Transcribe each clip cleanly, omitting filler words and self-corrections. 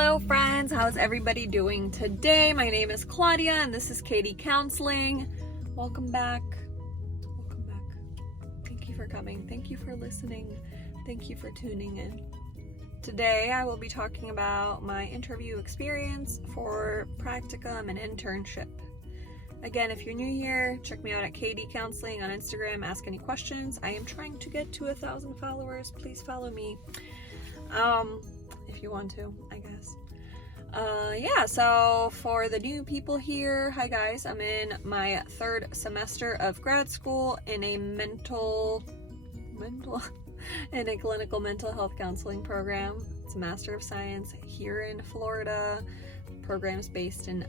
Hello friends, how's everybody doing today? My name is Claudia and this is Katie Counseling. Welcome back. Welcome back. Thank you for coming. Thank you for listening. Thank you for tuning in. Today I will be talking about my interview experience for practicum and internship. Again, if you're new here, check me out at Katie Counseling on Instagram. Ask any questions. I am trying to get to 1,000 followers. Please follow me. If you want to, I guess. Yeah, so for the new people here, hi guys, I'm in my 3rd semester of grad school in a in a clinical mental health counseling program. It's a Master of Science here in Florida. Program's based in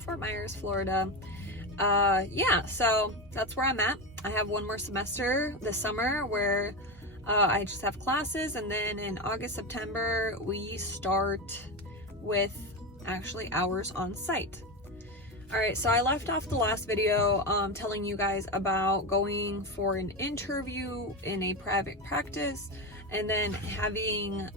Fort Myers, Florida. Yeah, so that's where I'm at. I have one more semester this summer where I just have classes, and then in August, September, we start with actually hours on site. Alright, so I left off the last video telling you guys about going for an interview in a private practice, and then having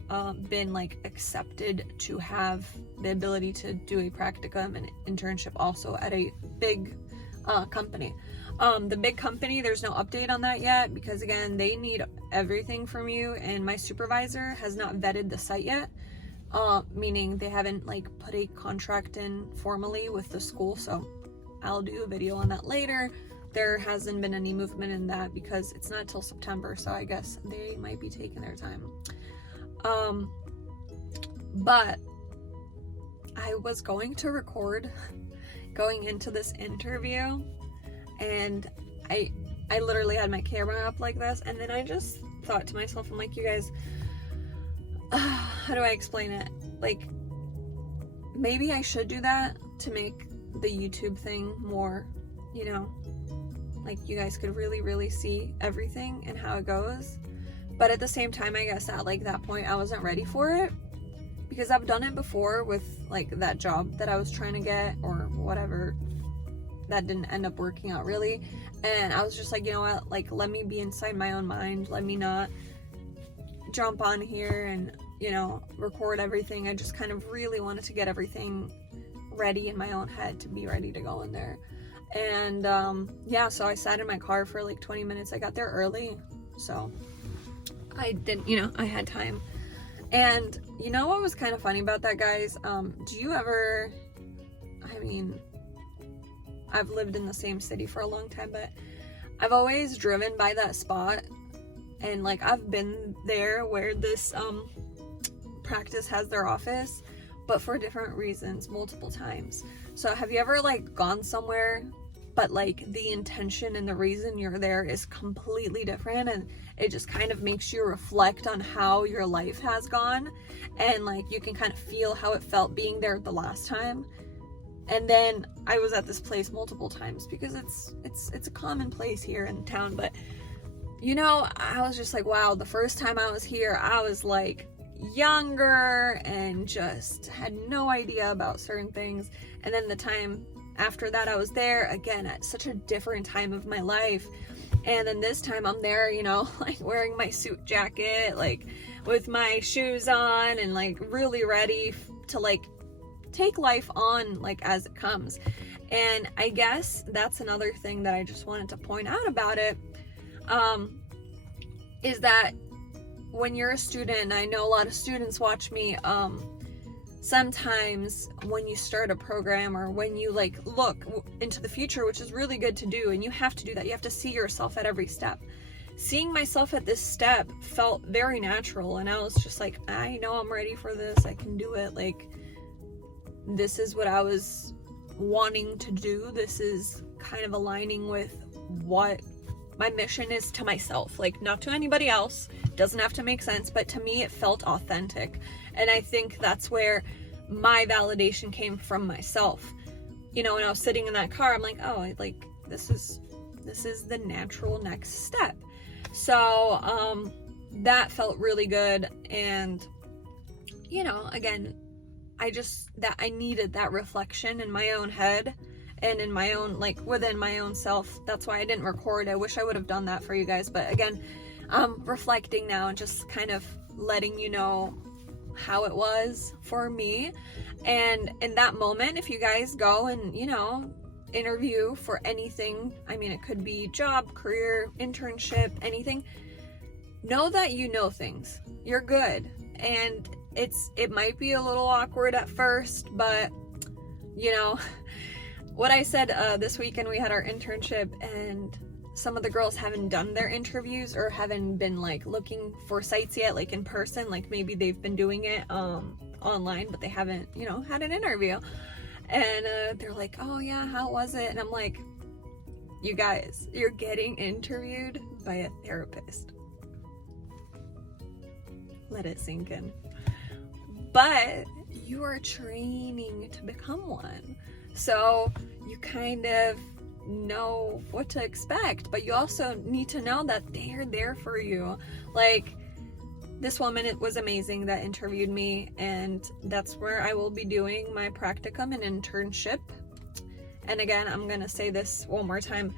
been accepted to have the ability to do a practicum and internship also at a big company. The big company, there's no update on that yet because again, they need everything from you, and my supervisor has not vetted the site yet, meaning they haven't put a contract in formally with the school, so I'll do a video on that later. There hasn't been any movement in that because it's not till September, so I guess they might be taking their time. But I was going to record going into this interview, and I literally had my camera up like this, and then I just thought to myself, I'm like, you guys, how do I explain it? Maybe I should do that to make the YouTube thing more, you guys could really see everything and how it goes. But at the same time, I guess at that point I wasn't ready for it, because I've done it before with that job that I was trying to get or whatever that didn't end up working out really, and I was just like, you know what, let me be inside my own mind, let me not jump on here and record everything. I just kind of really wanted to get everything ready in my own head to be ready to go in there. And yeah, so I sat in my car for 20 minutes. I got there early, so I didn't, I had time. And what was kind of funny about that, guys? Do you ever, I've lived in the same city for a long time, but I've always driven by that spot, and I've been there where this practice has their office, but for different reasons multiple times. So have you ever gone somewhere, but the intention and the reason you're there is completely different, and it just kind of makes you reflect on how your life has gone, and you can kind of feel how it felt being there the last time. And then I was at this place multiple times because it's a common place here in town, but I was just wow, the first time I was here, I was younger and just had no idea about certain things. And then the time after that, I was there again at such a different time of my life. And then this time I'm there, wearing my suit jacket, with my shoes on, and really ready to take life on as it comes. And I guess that's another thing that I just wanted to point out about it, is that when you're a student, and I know a lot of students watch me, sometimes when you start a program or when you look into the future, which is really good to do, and you have to do that, you have to see yourself at every step. Seeing myself at this step felt very natural, and I was just I know I'm ready for this, I can do it, this is what I was wanting to do. This is kind of aligning with what my mission is to myself, not to anybody else. Doesn't have to make sense, but to me it felt authentic. And I think that's where my validation came from myself. When I was sitting in that car, I'm oh, this is the natural next step. So that felt really good. And again, I needed that reflection in my own head and in my own, within my own self. That's why I didn't record. I wish I would have done that for you guys. But again, I'm reflecting now and just kind of letting you know how it was for me. And in that moment, if you guys go and, you know, interview for anything, I mean, it could be job, career, internship, anything, know that you know things. You're good. And it might be a little awkward at first, but, you know, what I said this weekend, we had our internship, and some of the girls haven't done their interviews or haven't been like looking for sites yet, like in person. Like maybe they've been doing it online, but they haven't, you know, had an interview. And they're like, oh yeah, how was it? And I'm like, you guys, you're getting interviewed by a therapist. Let it sink in. But you are training to become one. So you kind of know what to expect, but you also need to know that they're there for you. Like, this woman, it was amazing that interviewed me, and that's where I will be doing my practicum and internship. And again, I'm gonna say this one more time.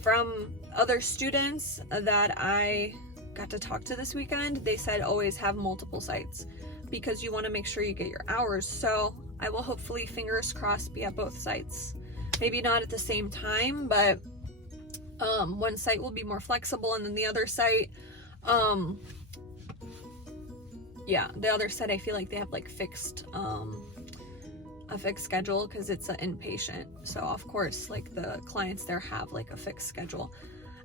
From other students that I got to talk to this weekend, they said always have multiple sites because you want to make sure you get your hours. So I will hopefully, fingers crossed, be at both sites. Maybe not at the same time, but one site will be more flexible, and then the other site, the other site, I feel like they have like a fixed schedule because it's an inpatient. So of course, like the clients there have like a fixed schedule.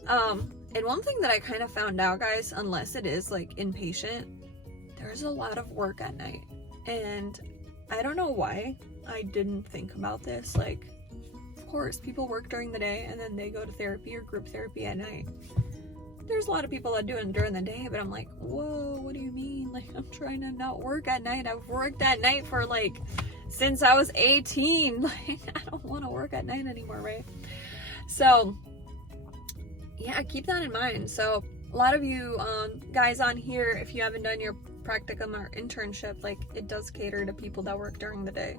And one thing that I kind of found out, guys, unless it is like inpatient, there's a lot of work at night. And I don't know why I didn't think about this. Like, of course, people work during the day and then they go to therapy or group therapy at night. There's a lot of people that do it during the day, but I'm like, whoa, what do you mean? Like, I'm trying to not work at night. I've worked at night for like, since I was 18. Like, I don't want to work at night anymore, right? So, yeah, keep that in mind. So, a lot of you guys on here, if you haven't done your practicum or internship, like, it does cater to people that work during the day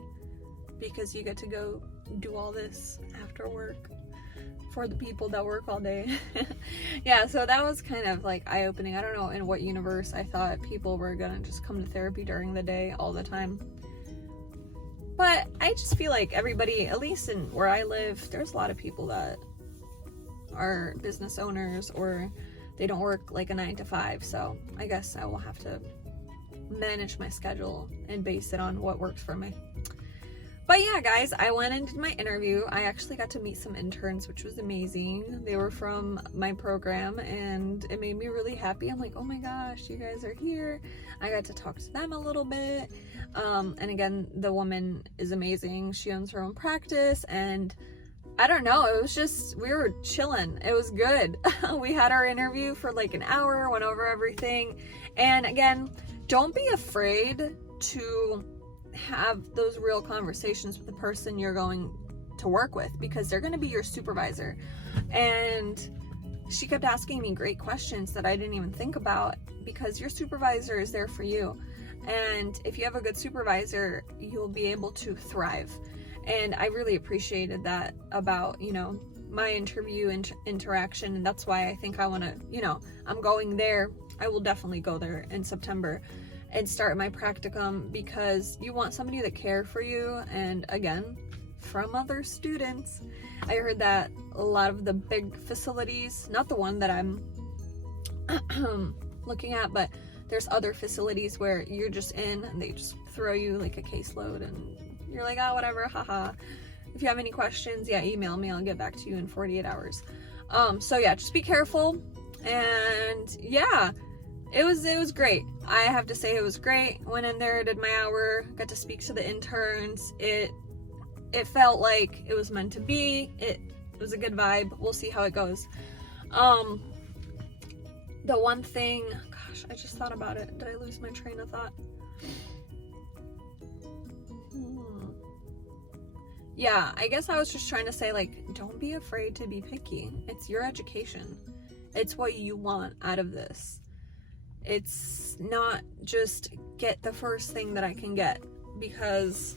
because you get to go do all this after work for the people that work all day. Yeah, so that was kind of like eye-opening. I don't know in what universe I thought people were gonna just come to therapy during the day all the time. But I just feel like everybody, at least in where I live, there's a lot of people that are business owners or they don't work like a 9 to 5. So I guess I will have to manage my schedule and base it on what works for me. But yeah, guys, I went and did my interview. I actually got to meet some interns, which was amazing. They were from my program and it made me really happy. I'm like, oh my gosh, you guys are here. I got to talk to them a little bit. And again, the woman is amazing. She owns her own practice, and I don't know, it was just, we were chilling. It was good. We had our interview for like an hour, went over everything. And again, don't be afraid to have those real conversations with the person you're going to work with, because they're going to be your supervisor. And she kept asking me great questions that I didn't even think about, because your supervisor is there for you. And if you have a good supervisor, you'll be able to thrive. And I really appreciated that about, you know, my interview interaction. And that's why I think I want to, you know, I'm going there. I will definitely go there in September and start my practicum, because you want somebody that care for you. And again, from other students, I heard that a lot of the big facilities, not the one that I'm looking at, but there's other facilities where you're just in and they just throw you like a caseload and you're like, oh, whatever, haha. If you have any questions, yeah, email me. I'll get back to you in 48 hours. So yeah, just be careful. And yeah, it was great. I have to say it was great. Went in there, did my hour, got to speak to the interns. It felt like it was meant to be. It was a good vibe. We'll see how it goes. The one thing, gosh, I just thought about it. Did I lose my train of thought? Yeah, I guess I was just trying to say, like, don't be afraid to be picky. It's your education. It's what you want out of this. It's not just get the first thing that I can get, because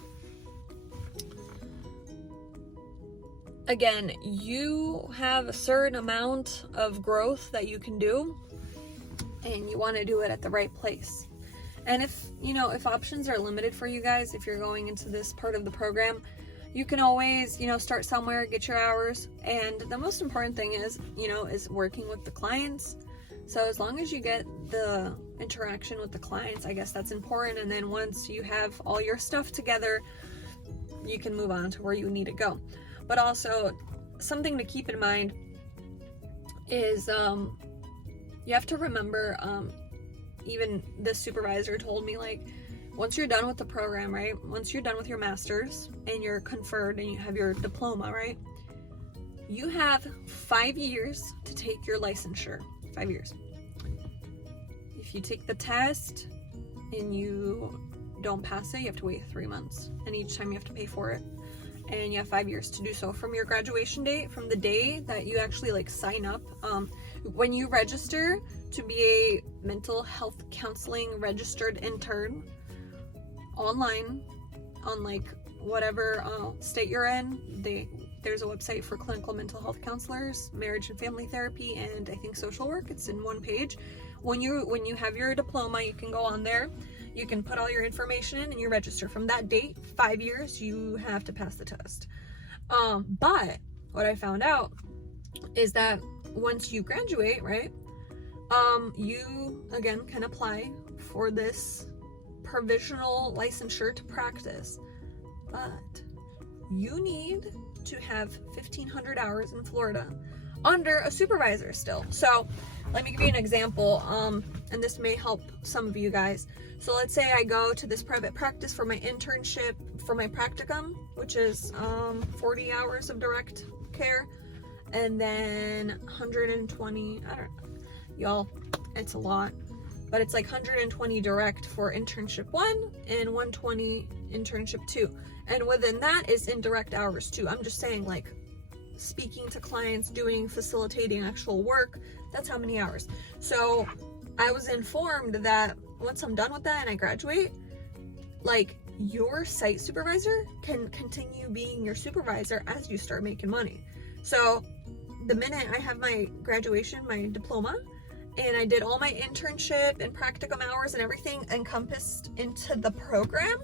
again, you have a certain amount of growth that you can do, and you want to do it at the right place. And if, if options are limited for you guys, if you're going into this part of the program, you can always, start somewhere, get your hours. And the most important thing is, is working with the clients. So as long as you get the interaction with the clients, I guess that's important. And then once you have all your stuff together, you can move on to where you need to go. But also, something to keep in mind is you have to remember, even the supervisor told me, like, once you're done with the program, right? Once you're done with your master's and you're conferred and you have your diploma, right? You have 5 years to take your licensure. 5 years. If you take the test and you don't pass it, you have to wait 3 months. And each time you have to pay for it. And you have 5 years to do so from your graduation date, from the day that you actually like sign up. When you register to be a mental health counseling registered intern online, on like whatever state you're in, there's a website for clinical mental health counselors, marriage and family therapy, and I think social work. It's in one page. When you have your diploma, you can go on there. You can put all your information in and you register. From that date, 5 years, you have to pass the test. But what I found out is that once you graduate, right, you again can apply for this provisional licensure to practice. But you need to have 1,500 hours in Florida under a supervisor still. So let me give you an example, and this may help some of you guys. So let's say I go to this private practice for my internship, for my practicum, which is 40 hours of direct care, and then 120, I don't know, y'all, it's a lot, but it's like 120 direct for internship 1 and 120 internship 2. And within that is indirect hours too. I'm just saying, like, speaking to clients, facilitating actual work, that's how many hours. So I was informed that once I'm done with that and I graduate, like, your site supervisor can continue being your supervisor as you start making money. So the minute I have my graduation, my diploma, and I did all my internship and practicum hours and everything encompassed into the program,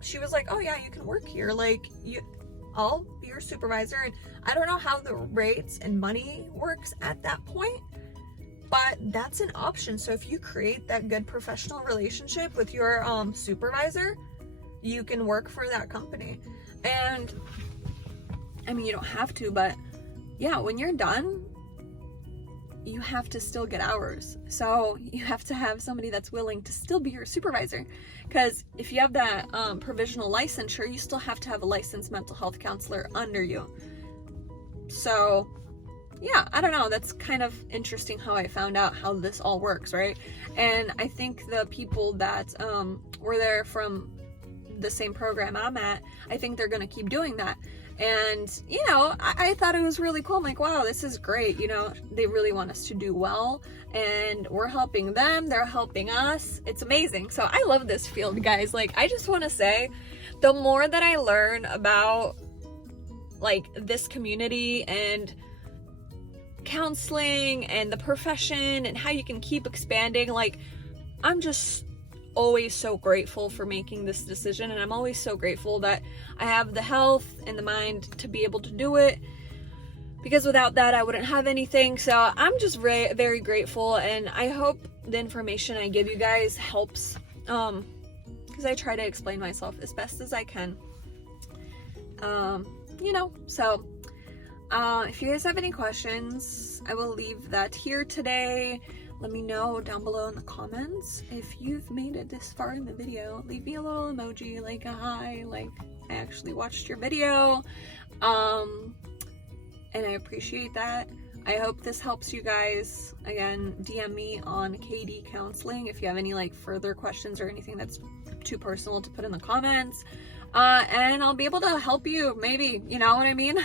she was like, oh yeah, you can work here. Like, I'll be your supervisor. And I don't know how the rates and money works at that point, but that's an option. So if you create that good professional relationship with your supervisor, you can work for that company. And I mean, you don't have to, but yeah, when you're done, you have to still get hours. So you have to have somebody that's willing to still be your supervisor. Because if you have that provisional licensure, you still have to have a licensed mental health counselor under you. So yeah, I don't know. That's kind of interesting how I found out how this all works, right? And I think the people that were there from the same program I'm at, I think they're going to keep doing that. And, I thought it was really cool. I'm like, wow, this is great. They really want us to do well, and we're helping them. They're helping us. It's amazing. So I love this field, guys. Like, I just want to say, the more that I learn about, like, this community and counseling and the profession and how you can keep expanding, like, I'm just always so grateful for making this decision, and I'm always so grateful that I have the health and the mind to be able to do it, because without that I wouldn't have anything. So I'm just very, very grateful, and I hope the information I give you guys helps, because I try to explain myself as best as I can, so if you guys have any questions, I will leave that here today. Let me know down below in the comments. If you've made it this far in the video, leave me a little emoji, like a hi, like I actually watched your video. And I appreciate that. I hope this helps you guys. Again, DM me on KD Counseling if you have any like further questions or anything that's too personal to put in the comments. And I'll be able to help you, maybe, you know what I mean?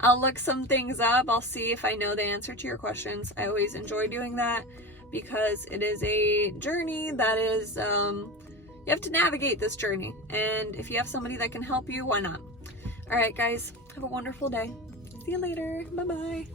I'll look some things up. I'll see if I know the answer to your questions. I always enjoy doing that, because it is a journey that is, you have to navigate this journey. And if you have somebody that can help you, why not? All right, guys, have a wonderful day. See you later. Bye-bye.